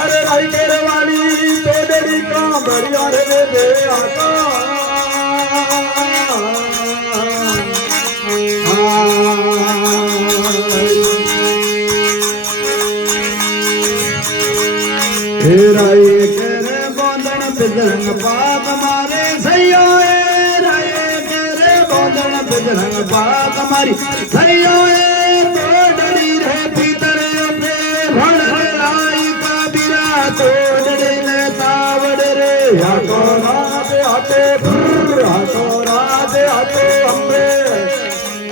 अरे भाई तेरे वाली तो तेरी कांवड़िया रे दे आका राय करे बंधन बिजरंग पाप मारे सैया राय करे बंधन बिजरंग पाप मारी सैया तो डरी रे भीतर पे भण राई का बिरा तो डरे ने तावड़ रे हाथो रात हाथे हाथो रात हाथो हमरे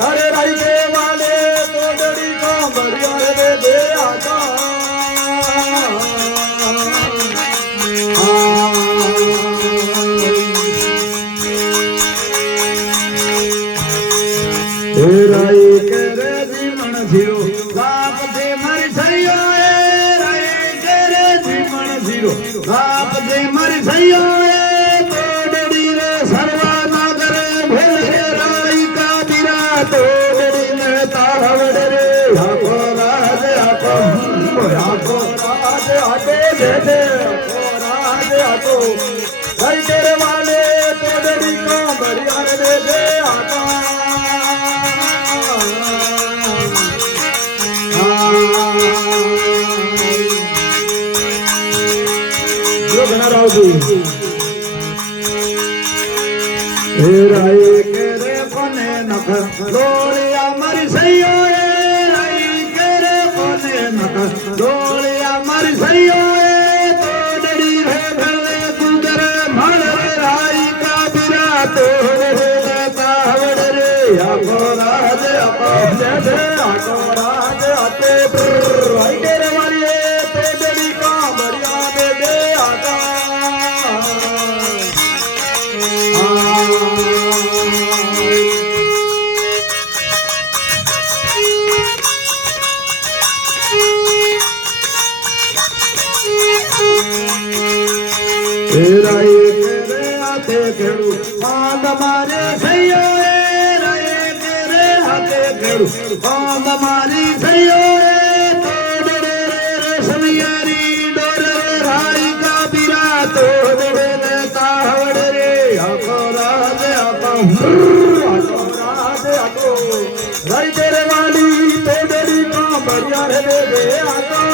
अरे राई के वाले तो डरी को बढ़िया रे दे आका राय करे जीवन जीरो बाप दे मर सैया राय करे जीवन जीरो बाप दे मर सैया तो डरी रे सर्वा नागर भेले राय का बिरा तो डरी ने तावड़ रे हाको राज हाको हाको राज हाको दे दे राज हाको राय तेरे वाले तो डरी को बढ़िया रे दे आका राय करे बने नख लोलिया मर सैया राय करे बने नख लोलिया मर सैया तो डरी रे भले गुजर मर राय का बिरा तो रे तावड़ रे आको राज आको दे आको राज आते राय तेरे वाले तो डरी का बढ़िया दे आका राय करे आते खेड़ू बांध मारे सैया राय करे आते खेड़ू बांध मारी सैया तो डरे रेशमियारी डोर राय का बिरा तो डरे तावड़ रे आको राज आको राज आको राय तेरे वाली तो डरी का बढ़िया रे दे आका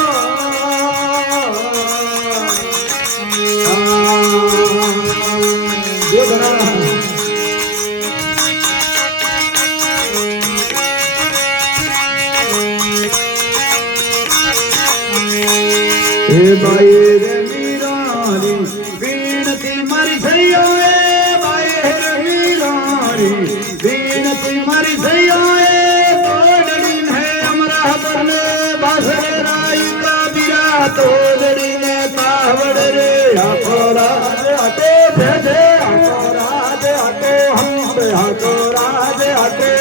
बाई रे मीरारी बीनती मरी सैया बाई रे मीरारी बीनती मरी सैया तो डरी है अमरा बने बस राय का बिरा तो डरी ने तावड़ रे आको राज आको दे आको राज आको हम आको राज आको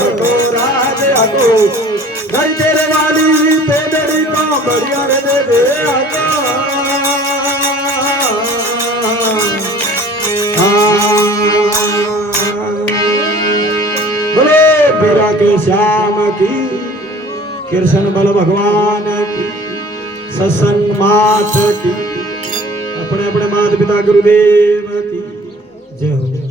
आको राज आको गई तेरे वाली तो डरी को बढ़िया रे दे आका बोले बिरा के श्याम की कृष्ण बल भगवान की सत्संग मात की अपने अपने माता पिता गुरुदेव की जय हो।